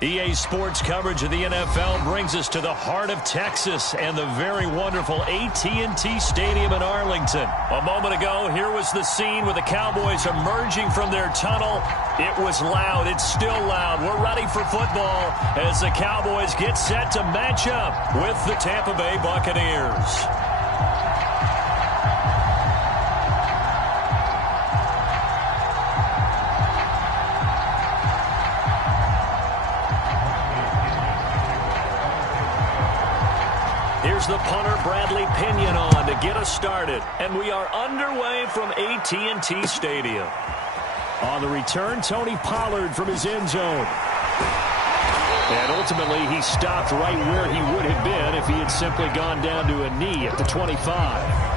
EA Sports coverage of the NFL brings us to the heart of Texas and the very wonderful AT&T Stadium in Arlington. A moment ago, here was the scene with the Cowboys emerging from their tunnel. It was loud. It's still loud. We're ready for football as the Cowboys get set to match up with the Tampa Bay Buccaneers. Here's the punter, Bradley Pinion, on to get us started. And we are underway from AT&T Stadium. On the return, Tony Pollard from his end zone. And ultimately, he stopped right where he would have been if he had simply gone down to a knee at the 25.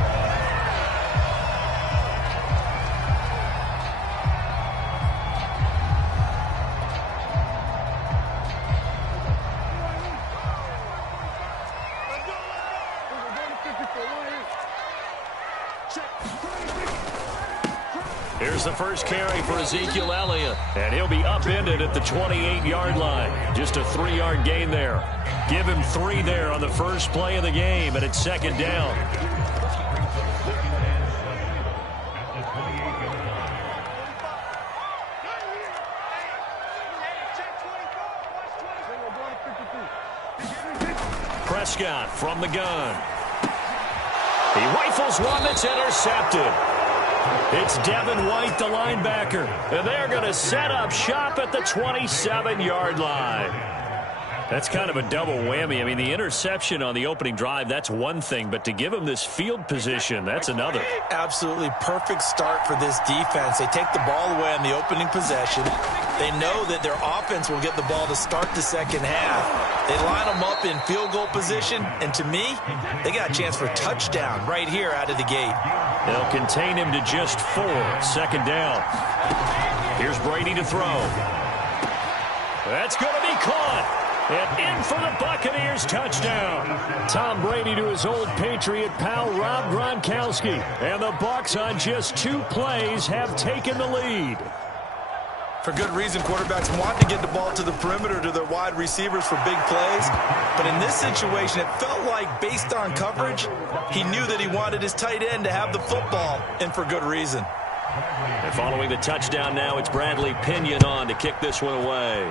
Here's the first carry for Ezekiel Elliott, and he'll be upended at the 28-yard line. Just a 3-yard gain there. Give him 3 there on the first play of the game, and it's second down. Prescott from the gun. He rifles one that's intercepted. It's Devin White, the linebacker, and they're going to set up shop at the 27-yard line. That's kind of a double whammy. I mean, the interception on the opening drive, that's one thing, but to give him this field position, that's another. Absolutely perfect start for this defense. They take the ball away on the opening possession. They know that their offense will get the ball to start the second half. They line them up in field goal position, and to me, they got a chance for a touchdown right here out of the gate. They'll contain him to just 4. Second down. Here's Brady to throw. That's going to be caught. And in for the Buccaneers touchdown. Tom Brady to his old Patriot pal Rob Gronkowski. And the Bucs on just 2 plays have taken the lead. For good reason, quarterbacks want to get the ball to the perimeter to their wide receivers for big plays. But in this situation, it felt like based on coverage, he knew that he wanted his tight end to have the football, and for good reason. And following the touchdown now, it's Bradley Pinion on to kick this one away.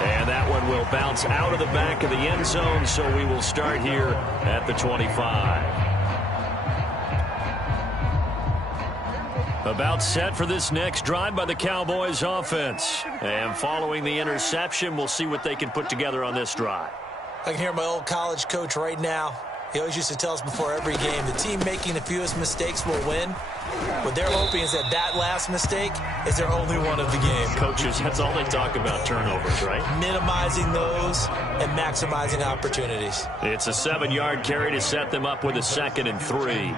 And that one will bounce out of the back of the end zone, so we will start here at the 25. About set for this next drive by the Cowboys offense. And following the interception, we'll see what they can put together on this drive. I can hear my old college coach right now. He always used to tell us before every game, the team making the fewest mistakes will win. What they're hoping is that that last mistake is their only one of the game. Coaches, that's all they talk about, turnovers, right? Minimizing those and maximizing opportunities. It's a 7-yard carry to set them up with a 2nd and 3.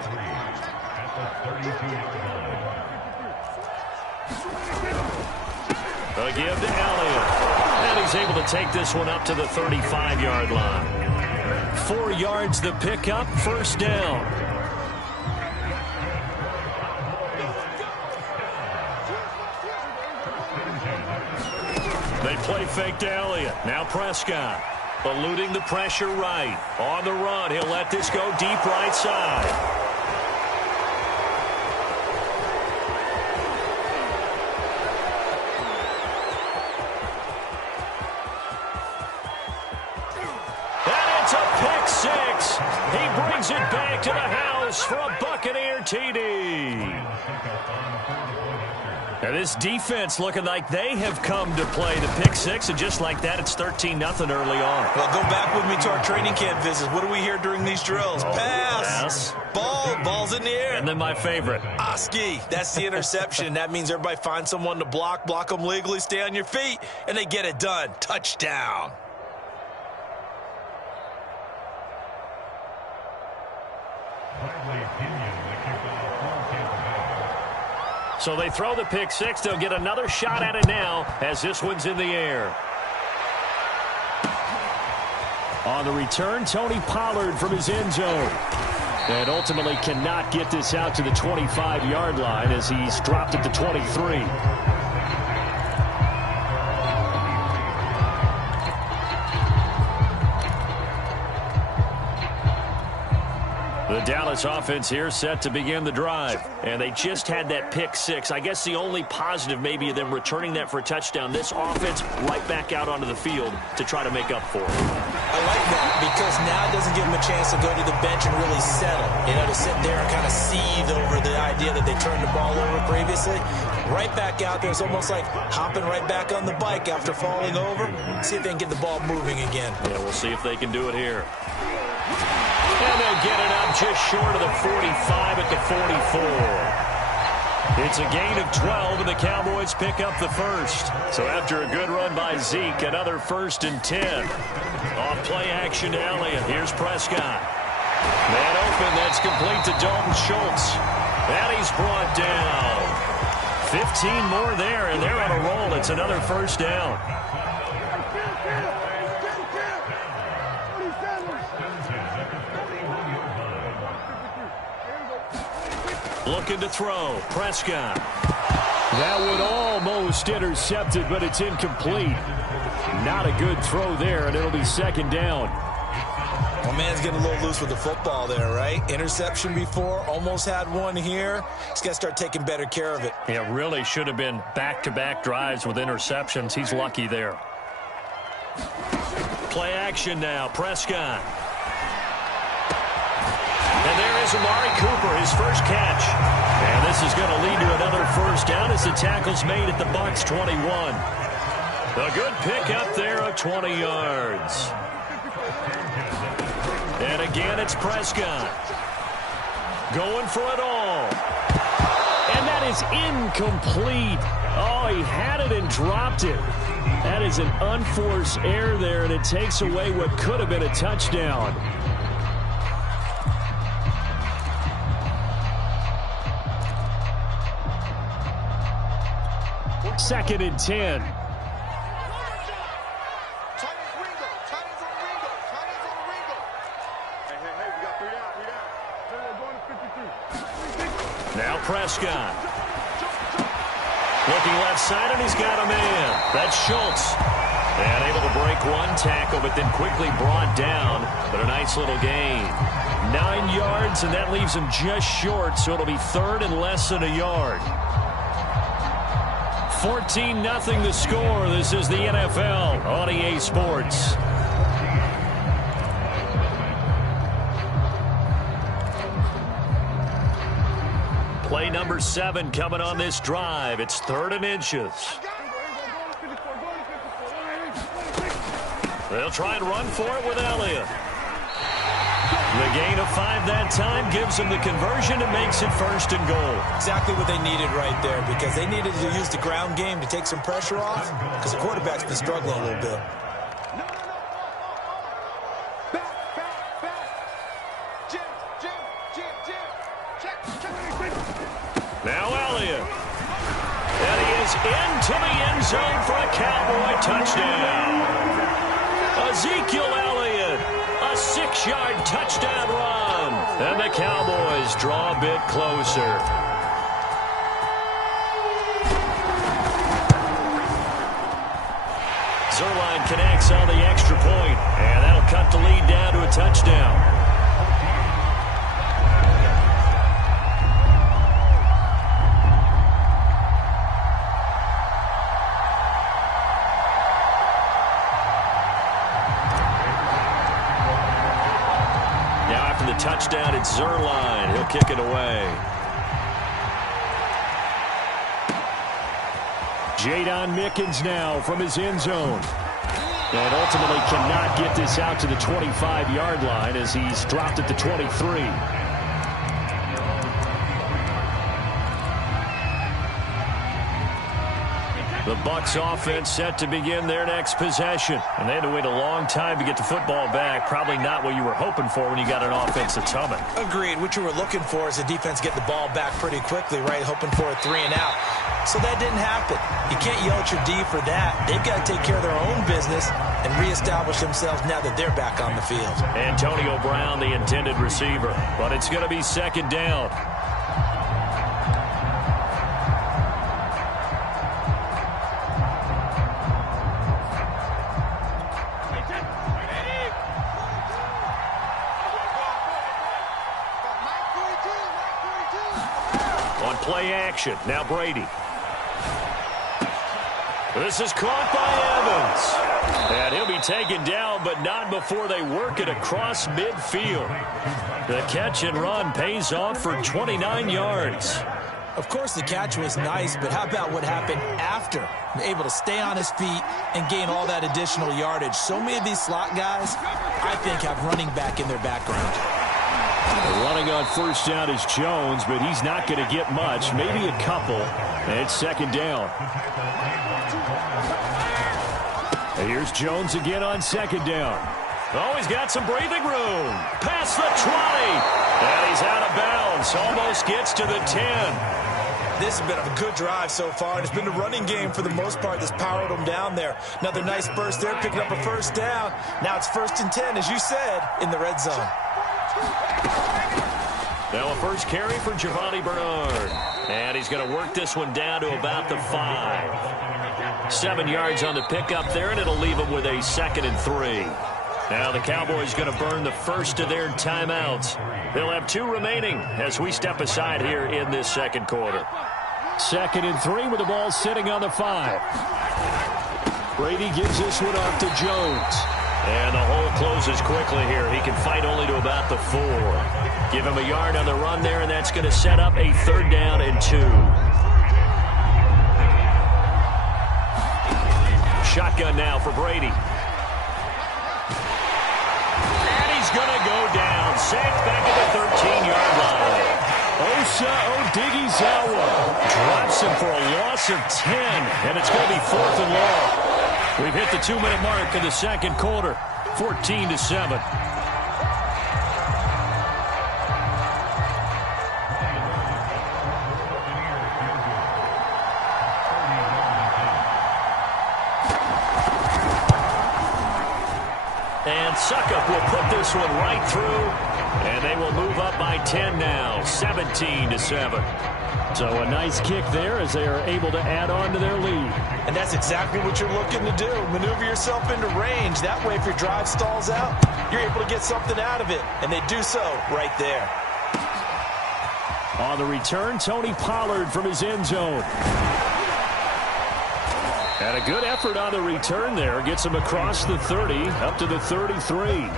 A give to Elliott. And he's able to take this one up to the 35-yard line. 4 yards the pickup, first down. They play fake to Elliott. Now Prescott. Eluding the pressure right. On the run, he'll let this go deep right side. He brings it back to the house for a Buccaneer TD. And this defense looking like they have come to play the pick 6, and just like that, it's 13-0 early on. Well, go back with me to our training camp visits. What do we hear during these drills? Pass. Ball's in the air. And then my favorite. Oski. That's the interception. That means everybody finds someone to block them legally, stay on your feet, and they get it done. Touchdown. So they throw the pick 6. They'll get another shot at it now as this one's in the air. On the return, Tony Pollard from his end zone. And ultimately cannot get this out to the 25-yard line as he's dropped at the 23. Dallas offense here set to begin the drive. And they just had that pick six. I guess the only positive maybe of them returning that for a touchdown. This offense right back out onto the field to try to make up for it. I like that because now it doesn't give them a chance to go to the bench and really settle. To sit there and kind of seethe over the idea that they turned the ball over previously. Right back out there. It's almost like hopping right back on the bike after falling over. See if they can get the ball moving again. Yeah, we'll see if they can do it here. And they'll get it up just short of the 45 at the 44. It's a gain of 12, and the Cowboys pick up the first. So after a good run by Zeke, another 1st and 10. Off play action to Elliott. Here's Prescott. Man open, that's complete to Dalton Schultz. And he's brought down. 15 more there, and they're on a roll. It's another 1st down. Looking to throw. Prescott. That one almost intercepted, but it's incomplete. Not a good throw there, and it'll be 2nd down. Well, man's getting a little loose with the football there, right? Interception before, almost had one here. He's got to start taking better care of it. Yeah, really should have been back-to-back drives with interceptions. He's lucky there. Play action now. Prescott. And there is Amari Cooper, his first catch. And this is going to lead to another 1st down as the tackle's made at the Bucs 21. A good pick up there of 20 yards. And again, it's Prescott. Going for it all. And that is incomplete. Oh, he had it and dropped it. That is an unforced error there, and it takes away what could have been a touchdown. Second and 10. Now Prescott. Looking left side, and he's got a man. That's Schultz. And able to break one tackle, but then quickly brought down. But a nice little gain. 9 yards, and that leaves him just short, so it'll be 3rd and less than a yard. 14-0 the score. This is the NFL on EA Sports. Play number 7 coming on this drive. It's 3rd and inches. They'll try and run for it with Elliott. The gain of 5 that time gives them the conversion and makes it 1st and goal. Exactly what they needed right there, because they needed to use the ground game to take some pressure off, because the quarterback's been struggling a little bit. Now Elliott. And he is into the end zone for a Cowboy touchdown. Ezekiel Elliott, a 6-yard touchdown run. And the Cowboys draw a bit closer. Zerline connects on the extra point, and that'll cut the lead down to a touchdown. Touchdown, it's Zerline. He'll kick it away. Jadon Mickens now from his end zone. And ultimately cannot get this out to the 25-yard line as he's dropped at the 23. The Bucs offense set to begin their next possession. And they had to wait a long time to get the football back. Probably not what you were hoping for when you got an offense that's humming. Agreed. What you were looking for is the defense get the ball back pretty quickly, right? Hoping for a 3 and out. So that didn't happen. You can't yell at your D for that. They've got to take care of their own business and reestablish themselves now that they're back on the field. Antonio Brown, the intended receiver. But it's going to be 2nd down. play action. Now Brady. This is caught by Evans. And he'll be taken down, but not before they work it across midfield. The catch and run pays off for 29 yards. Of course, the catch was nice, but how about what happened after? Able to stay on his feet and gain all that additional yardage. So many of these slot guys, I think, have running back in their background. Running on first down is Jones, but he's not going to get much, maybe a couple. And it's second down. And here's Jones again on second down. Oh, he's got some breathing room. Past the 20. And he's out of bounds. Almost gets to the 10. This has been a good drive so far, and it's been the running game for the most part that's powered them down there. Another nice burst there, picking up a first down. Now it's 1st and 10, as you said, in the red zone. Now a first carry for Giovanni Bernard. And he's going to work this one down to about the 5. 7 yards on the pickup there, and it'll leave him with a 2nd and 3. Now the Cowboys going to burn the first of their timeouts. They'll have 2 remaining as we step aside here in this second quarter. 2nd and 3 with the ball sitting on the 5. Brady gives this one off to Jones. And the hole closes quickly here. He can fight only to about the 4. Give him a yard on the run there, and that's going to set up a 3rd down and 2. Shotgun now for Brady. And he's going to go down. Sacked back at the 13-yard line. Osa Odighizuwa drops him for a loss of 10, and it's going to be 4th and long. We've hit the 2-minute mark in the second quarter, 14-7. And Suckup will put this one right through, and they will move up by 10 now, 17-7. So a nice kick there as they are able to add on to their lead. And that's exactly what you're looking to do. Maneuver yourself into range. That way, if your drive stalls out, you're able to get something out of it. And they do so right there. On the return, Tony Pollard from his end zone. And a good effort on the return there. Gets him across the 30, up to the 33.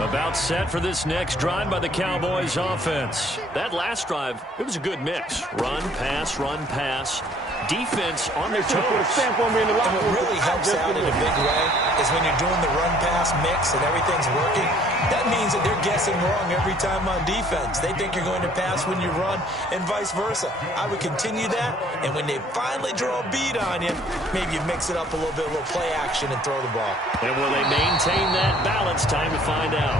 About set for this next drive by the Cowboys offense. That last drive, it was a good mix. Run, pass. Defense on their toes. And what really helps out in a big way is when you're doing the run-pass mix and everything's working, that means that they're guessing wrong every time on defense. They think you're going to pass when you run and vice versa. I would continue that, and when they finally draw a beat on you, maybe you mix it up a little bit, a little play action, and throw the ball. And will they maintain that balance? Time to find out.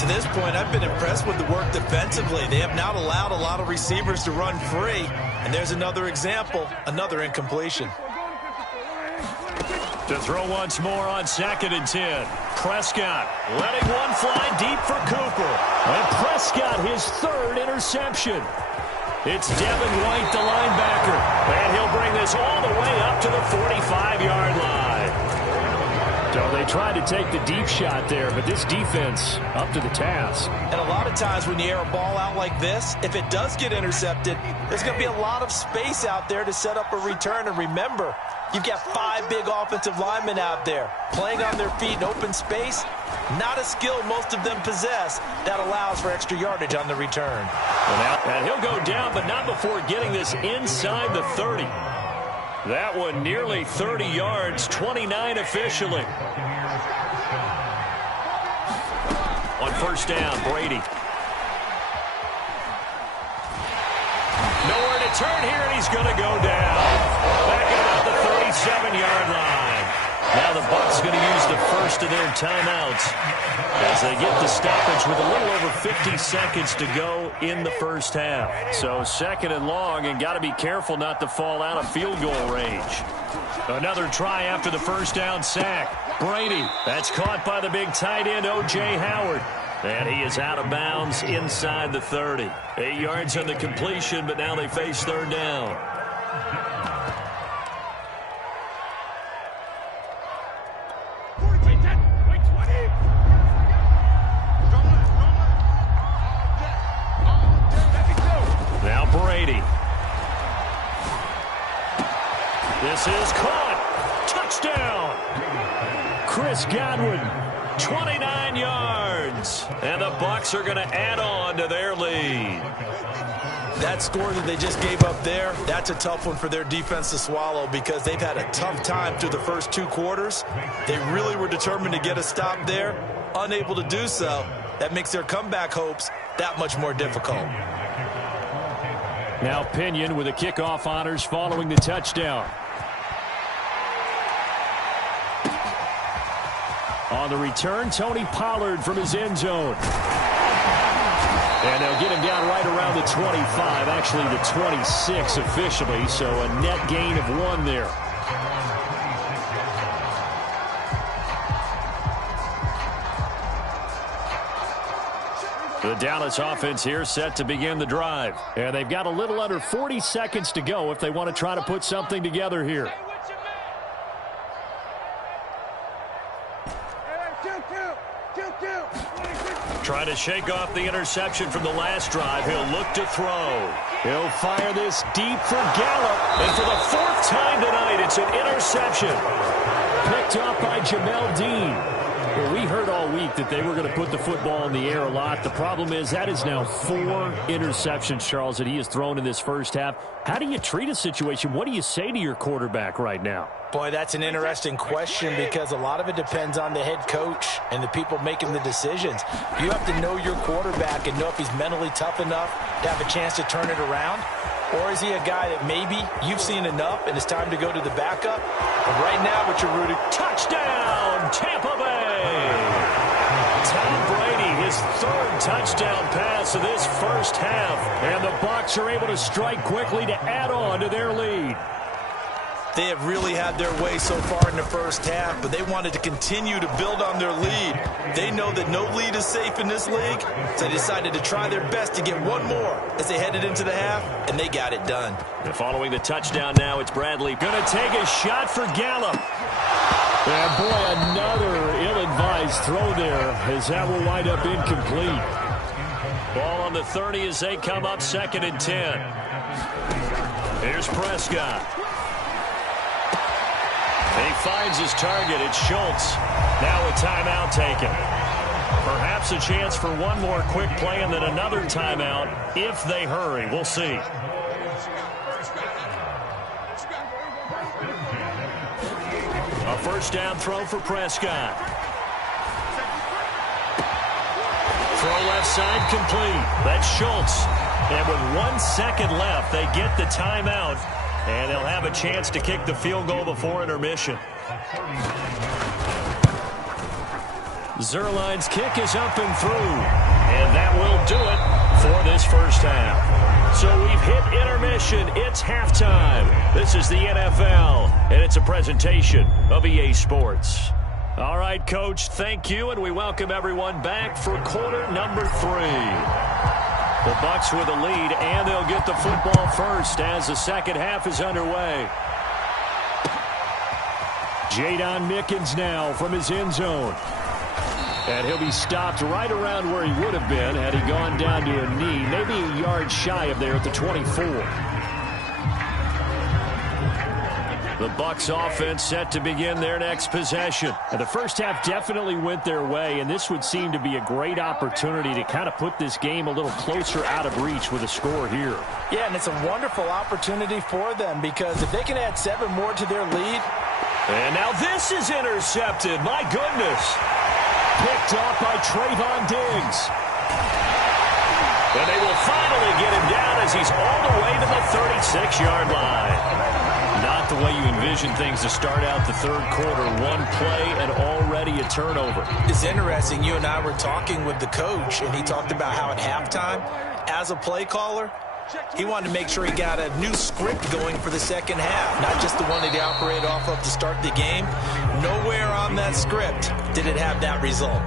To this point, I've been impressed with the work defensively. They have not allowed a lot of receivers to run free. And there's another example, another incompletion. To throw once more on 2nd and 10. Prescott letting one fly deep for Cooper. And Prescott, his 3rd interception. It's Devin White, the linebacker. And he'll bring this all the way up to the 45-yard line. So they tried to take the deep shot there, but this defense up to the task. And a lot of times when you air a ball out like this, if it does get intercepted, there's going to be a lot of space out there to set up a return. And remember, you've got 5 big offensive linemen out there playing on their feet in open space. Not a skill most of them possess that allows for extra yardage on the return. And he'll go down, but not before getting this inside the 30. That one nearly 30 yards, 29 officially. On first down, Brady. Nowhere to turn here, and he's going to go down. Back at about the 37-yard line. Now the Bucs going to use the first of their timeouts as they get the stoppage with a little over 50 seconds to go in the first half. So 2nd and long, and got to be careful not to fall out of field goal range. Another try after the first down sack. Brady, that's caught by the big tight end, O.J. Howard. And he is out of bounds inside the 30. 8 yards on the completion, but now they face 3rd down. Brady. This is caught. Touchdown. Chris Godwin, 29 yards. And the Bucs are going to add on to their lead. That score that they just gave up there, that's a tough one for their defense to swallow because they've had a tough time through the first 2 quarters. They really were determined to get a stop there, unable to do so. That makes their comeback hopes that much more difficult. Now Pinion with the kickoff honors following the touchdown. On the return, Tony Pollard from his end zone. And they'll get him down right around the 25, actually the 26 officially, so a net gain of 1 there. The Dallas offense here set to begin the drive. And they've got a little under 40 seconds to go if they want to try to put something together here. Trying to shake off the interception from the last drive. He'll look to throw. He'll fire this deep for Gallup. And for the 4th time tonight, it's an interception. Picked up by Jamel Dean. Well, we heard all week that they were going to put the football in the air a lot. The problem is that is now 4 interceptions, Charles, that he has thrown in this first half. How do you treat a situation? What do you say to your quarterback right now? Boy, that's an interesting question because a lot of it depends on the head coach and the people making the decisions. You have to know your quarterback and know if he's mentally tough enough to have a chance to turn it around. Or is he a guy that maybe you've seen enough and it's time to go to the backup? But right now, what you're rooting. Touchdown, Tampa Bay! Tom Brady, his 3rd touchdown pass of this first half. And the Bucs are able to strike quickly to add on to their lead. They have really had their way so far in the first half, but they wanted to continue to build on their lead. They know that no lead is safe in this league, so they decided to try their best to get 1 more as they headed into the half, and they got it done. And following the touchdown now, it's Bradley. Going to take a shot for Gallup. And boy, another ill-advised throw there, as that will wind up incomplete. Ball on the 30 as they come up 2nd and 10. Here's Prescott. He finds his target. It's Schultz. Now a timeout taken. Perhaps a chance for 1 more quick play and then another timeout if they hurry. We'll see. A first down throw for Prescott. Throw left side complete. That's Schultz. And with 1 second left, they get the timeout. And they'll have a chance to kick the field goal before intermission. Zerline's kick is up and through. And that will do it for this first half. So we've hit intermission. It's halftime. This is the NFL, and it's a presentation of EA Sports. All right, Coach, thank you, and we welcome everyone back for quarter number 3. The Bucs with a lead, and they'll get the football first as the second half is underway. Jadon Mickens now from his end zone. And he'll be stopped right around where he would have been had he gone down to a knee, maybe a yard shy of there at the 24. The Bucs offense set to begin their next possession. And the first half definitely went their way, and this would seem to be a great opportunity to kind of put this game a little closer out of reach with a score here. Yeah, and it's a wonderful opportunity for them because if they can add 7 more to their lead. And now this is intercepted. My goodness. Picked off by Trayvon Diggs. And they will finally get him down as he's all the way to the 36-yard line. Not the way you envision things to start out the third quarter. 1 play and already a turnover. It's interesting. You and I were talking with the coach, and he talked about how at halftime, as a play caller, he wanted to make sure he got a new script going for the second half, not just the one that he operated off of to start the game. Nowhere on that script did it have that result.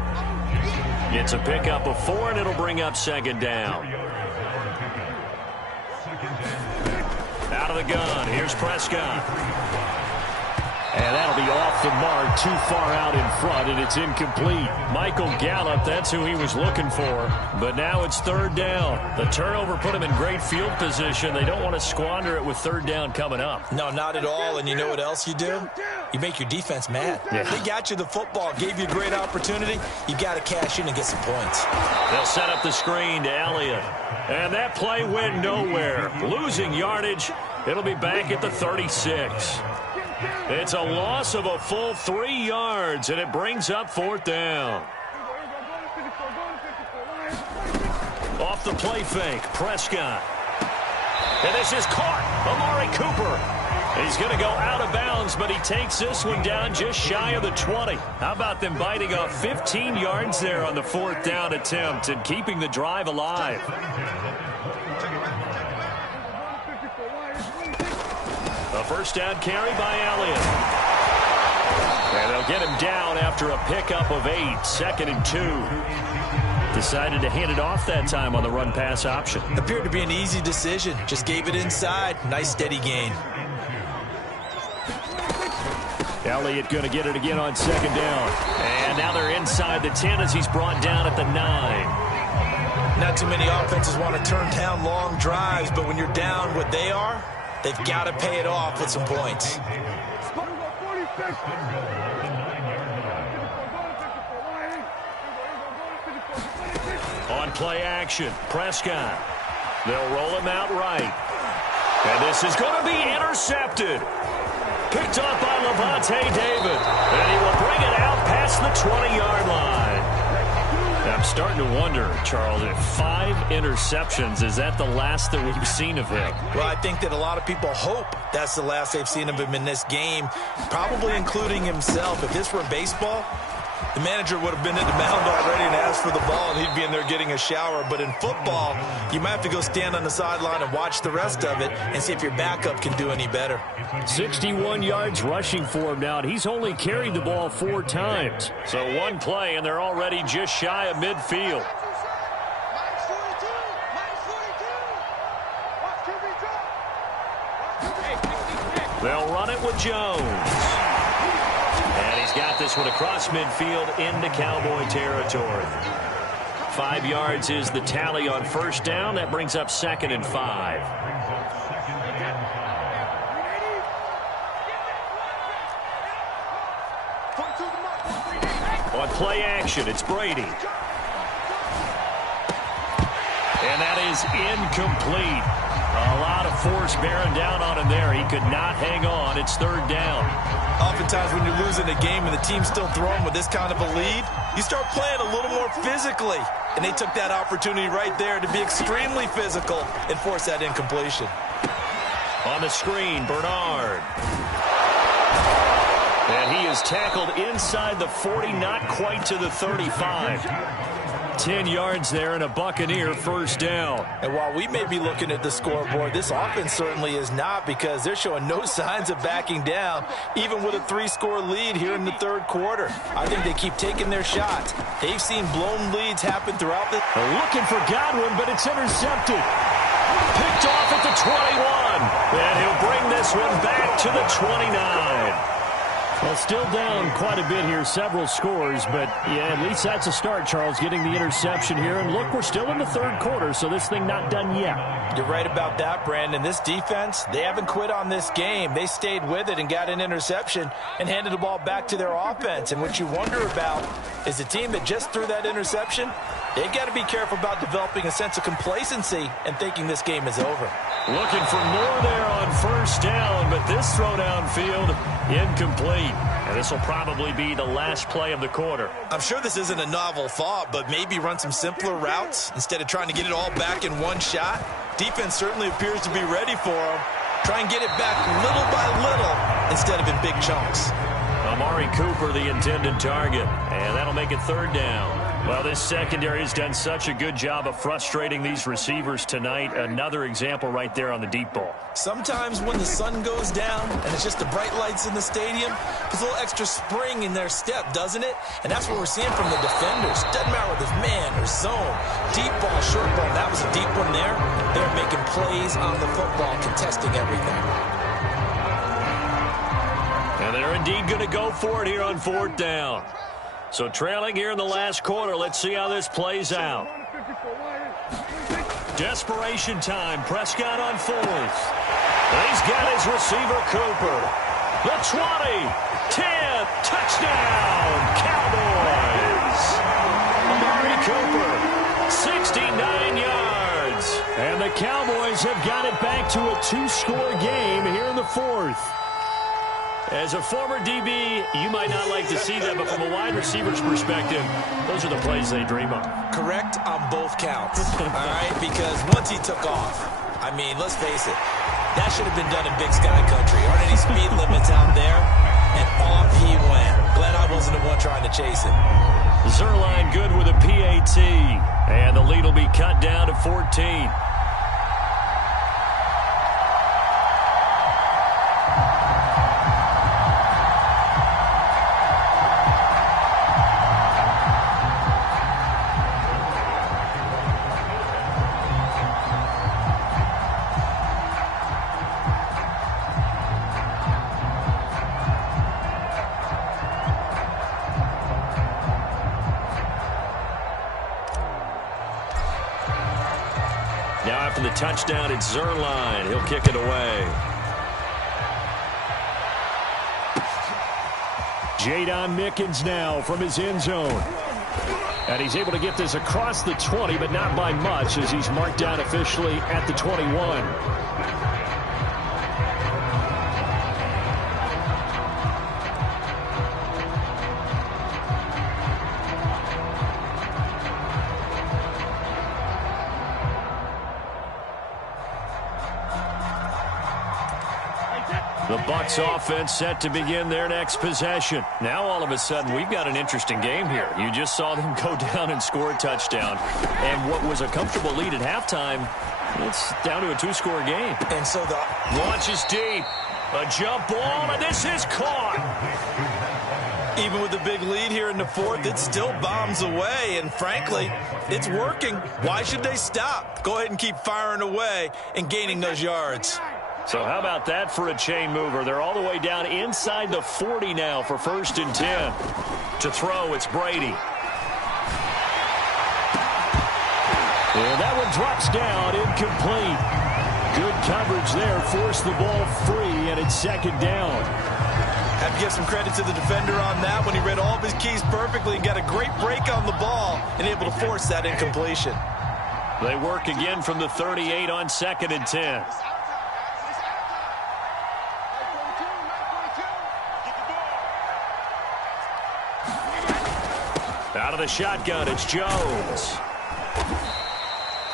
It's a pickup of 4, and it'll bring up 2nd down. Out of the gun, here's Prescott. And that'll be off the mark, too far out in front, and it's incomplete. Michael Gallup, that's who he was looking for. But now it's third down. The turnover put him in great field position. They don't want to squander it with third down coming up. No, not at all. And you know what else you do? You make your defense mad. Yeah. They got you the football, gave you a great opportunity. You got to cash in and get some points. They'll set up the screen to Elliott. And that play went nowhere. Losing yardage. It'll be back at the 36. It's a loss of a full 3 yards, and it brings up fourth down. Off the play fake, Prescott. And this is caught. Amari Cooper. He's going to go out of bounds, but he takes this one down just shy of the 20. How about them biting off 15 yards there on the fourth down attempt and keeping the drive alive? A first down carry by Elliott. And they'll get him down after a pickup of 8, 2nd and 2. Decided to hand it off that time on the run-pass option. Appeared to be an easy decision. Just gave it inside. Nice steady gain. Elliott going to get it again on second down. And now they're inside the 10 as he's brought down at the 9. Not too many offenses want to turn down long drives, but when you're down what they are, they've got to pay it off with some points. On play action, Prescott. They'll roll him out right. And this is going to be intercepted. Picked up by Levante David. And he will bring it out past the 20-yard line. I'm starting to wonder, Charles, if 5 interceptions, is that the last that we've seen of him? Well, I think that a lot of people hope that's the last they've seen of him in this game, probably including himself. If this were baseball, the manager would have been at the mound already and asked for the ball, and he'd be in there getting a shower. But in football, you might have to go stand on the sideline and watch the rest of it and see if your backup can do any better. 61 yards rushing for him now, and he's only carried the ball 4 times. So one play, and they're already just shy of midfield. They'll run it with Jones. And he's got this one across midfield into Cowboy territory. 5 yards is the tally on first down. That brings up 2nd and 5. On play action, it's Brady. And that is incomplete. A lot of force bearing down on him there. He could not hang on. It's third down. Oftentimes when you're losing a game and the team's still throwing with this kind of a lead, you start playing a little more physically. And they took that opportunity right there to be extremely physical and force that incompletion. On the screen, Bernard. And he is tackled inside the 40, not quite to the 35. 10 yards there and a Buccaneer first down. And while we may be looking at the scoreboard, this offense certainly is not, because they're showing no signs of backing down, even with a 3-score lead here in the third quarter. I think they keep taking their shots. They've seen blown leads happen throughout the... They're looking for Godwin, but it's intercepted. Picked off at the 21. And he'll bring this one back to the 29. Well, still down quite a bit here, several scores, but yeah, at least that's a start, Charles, getting the interception here. And look, we're still in the third quarter, so this thing not done yet. You're right about that, Brandon. This defense, they haven't quit on this game. They stayed with it and got an interception and handed the ball back to their offense. And what you wonder about is the team that just threw that interception, they've got to be careful about developing a sense of complacency and thinking this game is over. Looking for more there on first down, but this throw downfield incomplete. And this will probably be the last play of the quarter. I'm sure this isn't a novel thought, but maybe run some simpler routes instead of trying to get it all back in one shot. Defense certainly appears to be ready for them. Try and get it back little by little instead of in big chunks. Amari Cooper, the intended target, and that'll make it third down. Well, this secondary has done such a good job of frustrating these receivers tonight. Another example right there on the deep ball. Sometimes when the sun goes down and it's just the bright lights in the stadium, there's a little extra spring in their step, doesn't it? And that's what we're seeing from the defenders. Doesn't matter whether it's man or zone. Deep ball, short ball, that was a deep one there. They're making plays on the football, contesting everything. And And they're indeed going to go for it here on 4th down. So trailing here in the last quarter. Let's see how this plays out. Desperation time. Prescott on 4th. He's got his receiver, Cooper. The 20, 10, touchdown, Cowboys. Amari Cooper, 69 yards. And the Cowboys have got it back to a 2-score game here in the 4th. As a former DB, you might not like to see that, but from a wide receiver's perspective, those are the plays they dream of. Correct on both counts, all right? Because once he took off, I mean, let's face it, that should have been done in Big Sky Country. Aren't any speed limits out there? And off he went. Glad I wasn't the one trying to chase it. Zerline good with a PAT. And the lead will be cut down to 14. Now after the touchdown, it's Zerline. He'll kick it away. Jadon Mickens now from his end zone. And he's able to get this across the 20, but not by much as he's marked down officially at the 21. The Bucs offense set to begin their next possession. Now all of a sudden we've got an interesting game here. You just saw them go down and score a touchdown. And what was a comfortable lead at halftime, it's down to a 2-score game. And so the launch is deep. A jump ball, and this is caught. Even with the big lead here in the 4th, it still bombs away. And frankly, it's working. Why should they stop? Go ahead and keep firing away and gaining those yards. So how about that for a chain mover? They're all the way down inside the 40 now for 1st and 10. To throw, it's Brady. And that one drops down, incomplete. Good coverage there, forced the ball free, and it's 2nd down. Have to give some credit to the defender on that when he read all of his keys perfectly and got a great break on the ball and able to force that incompletion. They work again from the 38 on 2nd and 10. Out of the shotgun, it's Jones.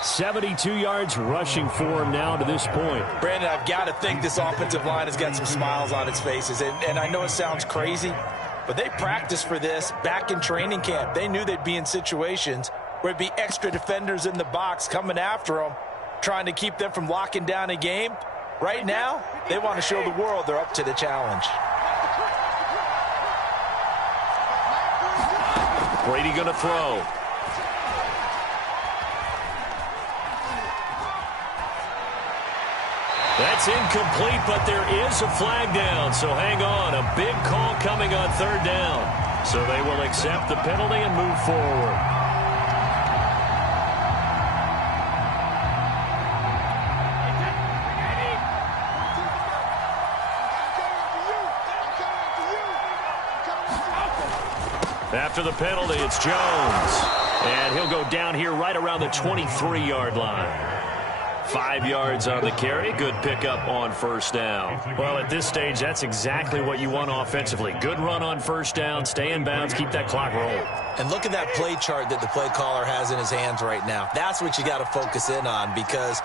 72 yards rushing for him now to this point. Brandon, I've got to think this offensive line has got some smiles on its faces. And I know it sounds crazy, but they practiced for this back in training camp. They knew they'd be in situations where it'd be extra defenders in the box coming after them, trying to keep them from locking down a game. Right now, they want to show the world they're up to the challenge. Brady going to throw. That's incomplete, but there is a flag down, so hang on. A big call coming on 3rd down. So they will accept the penalty and move forward. After the penalty, it's Jones. And he'll go down here right around the 23-yard line. 5 yards on the carry. Good pickup on 1st down. Well, at this stage, that's exactly what you want offensively. Good run on 1st down. Stay in bounds. Keep that clock rolling. And look at that play chart that the play caller has in his hands right now. That's what you got to focus in on because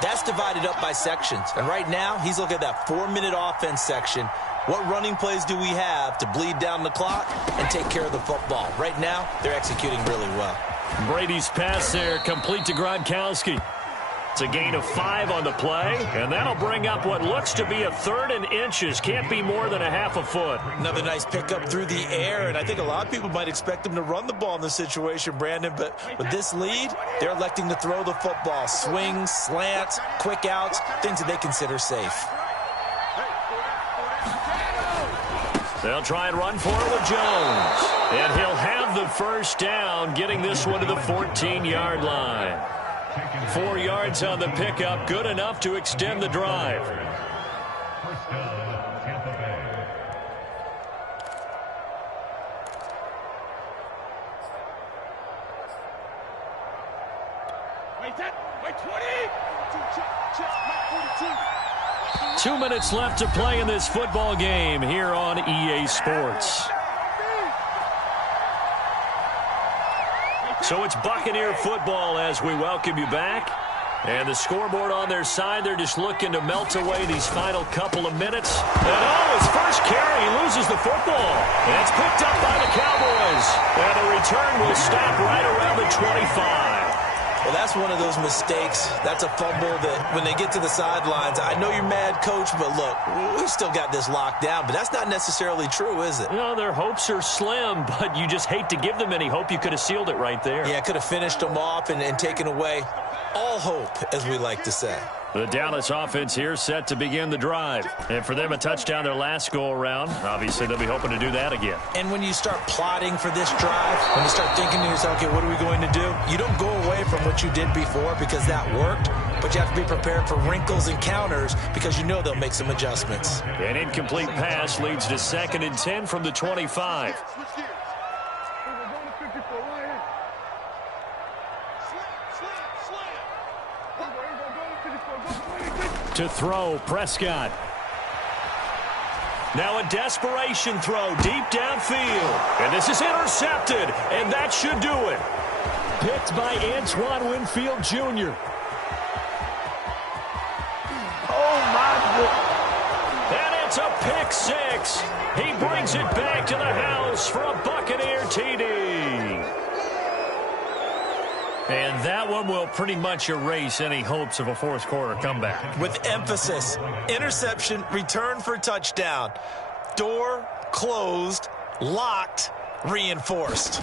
that's divided up by sections. And right now, he's looking at that 4-minute offense section. What running plays do we have to bleed down the clock and take care of the football? Right now, they're executing really well. Brady's pass there, complete to Gronkowski. It's a gain of 5 on the play, and that'll bring up what looks to be a 3rd and inches. Can't be more than a half a foot. Another nice pickup through the air, and I think a lot of people might expect them to run the ball in this situation, Brandon, but with this lead, they're electing to throw the football. Swings, slants, quick outs, things that they consider safe. They'll try and run for it with Jones. And he'll have the first down, getting this one to the 14-yard line. 4 yards on the pickup, good enough to extend the drive. Wait, 20. 2 minutes left to play in this football game here on EA Sports. So it's Buccaneer football as we welcome you back. And the scoreboard on their side, they're just looking to melt away these final couple of minutes. And his first carry, he loses the football. And it's picked up by the Cowboys. And the return will stop right around the 25. Well, that's one of those mistakes. That's a fumble that when they get to the sidelines, I know you're mad, Coach, but look, we still got this locked down. But that's not necessarily true, is it? No, their hopes are slim, but you just hate to give them any hope. You could have sealed it right there. Yeah, could have finished them off and taken away all hope, as we like to say. The Dallas offense here set to begin the drive. And for them, a touchdown their last go-around. Obviously, they'll be hoping to do that again. And when you start plotting for this drive, when you start thinking to yourself, okay, what are we going to do? You don't go away from what you did before because that worked, but you have to be prepared for wrinkles and counters because you know they'll make some adjustments. An incomplete pass leads to 2nd and 10 from the 25. To throw, Prescott. Now a desperation throw deep downfield. And this is intercepted, and that should do it. Picked by Antoine Winfield Jr. Oh, my God. And it's a pick six. He brings it back to the house for a Buccaneer TD. And that one will pretty much erase any hopes of a fourth quarter comeback. With emphasis, interception, return for touchdown. Door closed, locked, reinforced.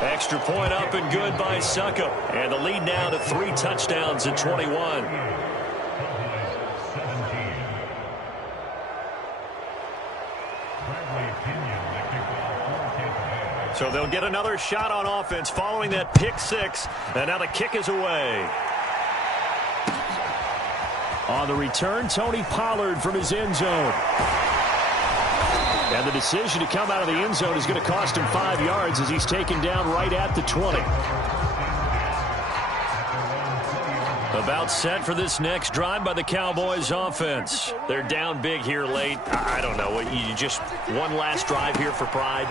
Extra point up and good by Suckup. And the lead now to 3 touchdowns at 21. So they'll get another shot on offense following that pick six. And now the kick is away. On the return, Tony Pollard from his end zone. And the decision to come out of the end zone is going to cost him 5 yards as he's taken down right at the 20. About set for this next drive by the Cowboys offense. They're down big here late. I don't know. You just one last drive here for pride.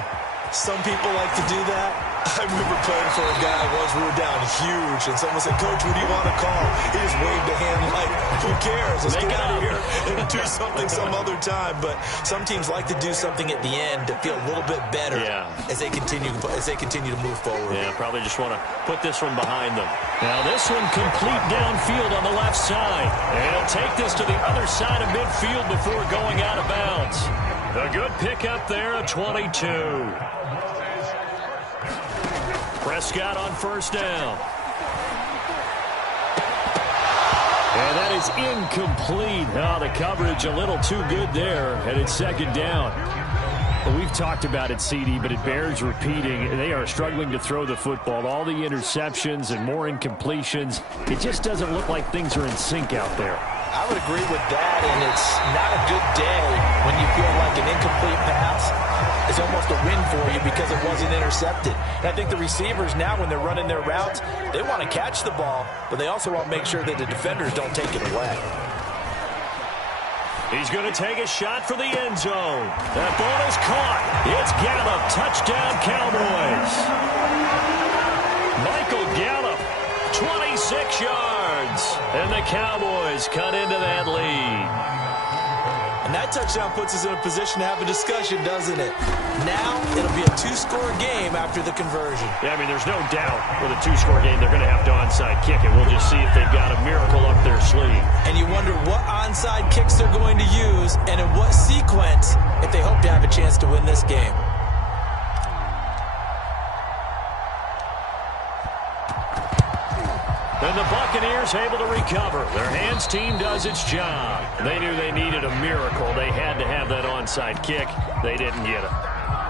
Some people like to do that. I remember playing for a guy once. We were down huge, and someone said, Coach, what do you want to call? He just waved a hand like, who cares? Let's get out of here and do something some other time. But some teams like to do something at the end to feel a little bit better as they continue to move forward. Yeah, probably just want to put this one behind them. Now this one complete downfield on the left side. And he'll take this to the other side of midfield before going out of bounds. A good pickup there at 22. Prescott on first down. And that is incomplete. Oh, the coverage a little too good there, and it's 2nd down. Well, we've talked about it, CD, but it bears repeating. They are struggling to throw the football. All the interceptions and more incompletions. It just doesn't look like things are in sync out there. I would agree with that, and it's not a good day when you feel like an incomplete pass is almost a win for you because it wasn't intercepted. And I think the receivers now, when they're running their routes, they want to catch the ball, but they also want to make sure that the defenders don't take it away. He's going to take a shot for the end zone. That ball is caught. It's Gallup. Touchdown, Cowboys. Michael Gallup, 26 yards. And the Cowboys cut into that lead. And that touchdown puts us in a position to have a discussion, doesn't it? Now it'll be a 2-score game after the conversion. Yeah, I mean, there's no doubt with a 2-score game they're going to have to onside kick it. We'll just see if they've got a miracle up their sleeve. And you wonder what onside kicks they're going to use and in what sequence if they hope to have a chance to win this game. And the Buccaneers able to recover. Their hands team does its job. They knew they needed a miracle. They had to have that onside kick. They didn't get it.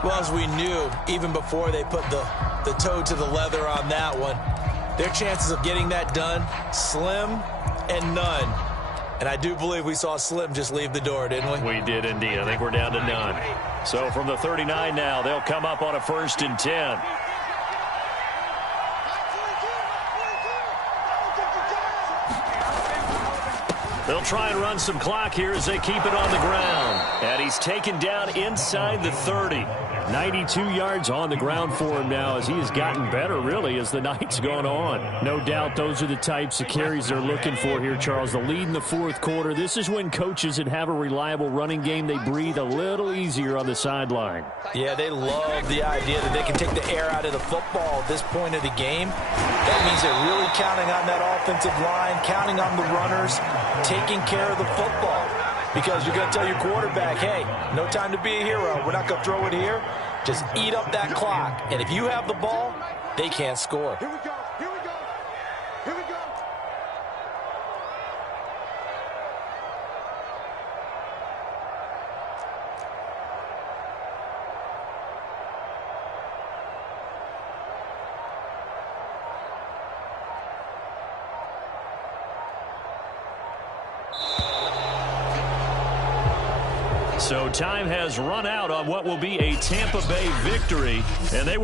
Well, as we knew, even before they put the toe to the leather on that one, their chances of getting that done, slim and none. And I do believe we saw Slim just leave the door, didn't we? We did indeed. I think we're down to none. So from the 39 now, they'll come up on a 1st and 10. They'll try and run some clock here as they keep it on the ground. And he's taken down inside the 30. 92 yards on the ground for him now as he has gotten better, really, as the night's gone on. No doubt those are the types of carries they're looking for here, Charles. The lead in the 4th quarter. This is when coaches that have a reliable running game, they breathe a little easier on the sideline. Yeah, they love the idea that they can take the air out of the football at this point of the game. That means they're really counting on that offensive line, counting on the runners, taking care of the football. Because you're going to tell your quarterback, hey, no time to be a hero. We're not going to throw it here. Just eat up that clock. And if you have the ball, they can't score. Here we go. Here we go. Here we go. So time has run out on what will be a Tampa Bay victory, and they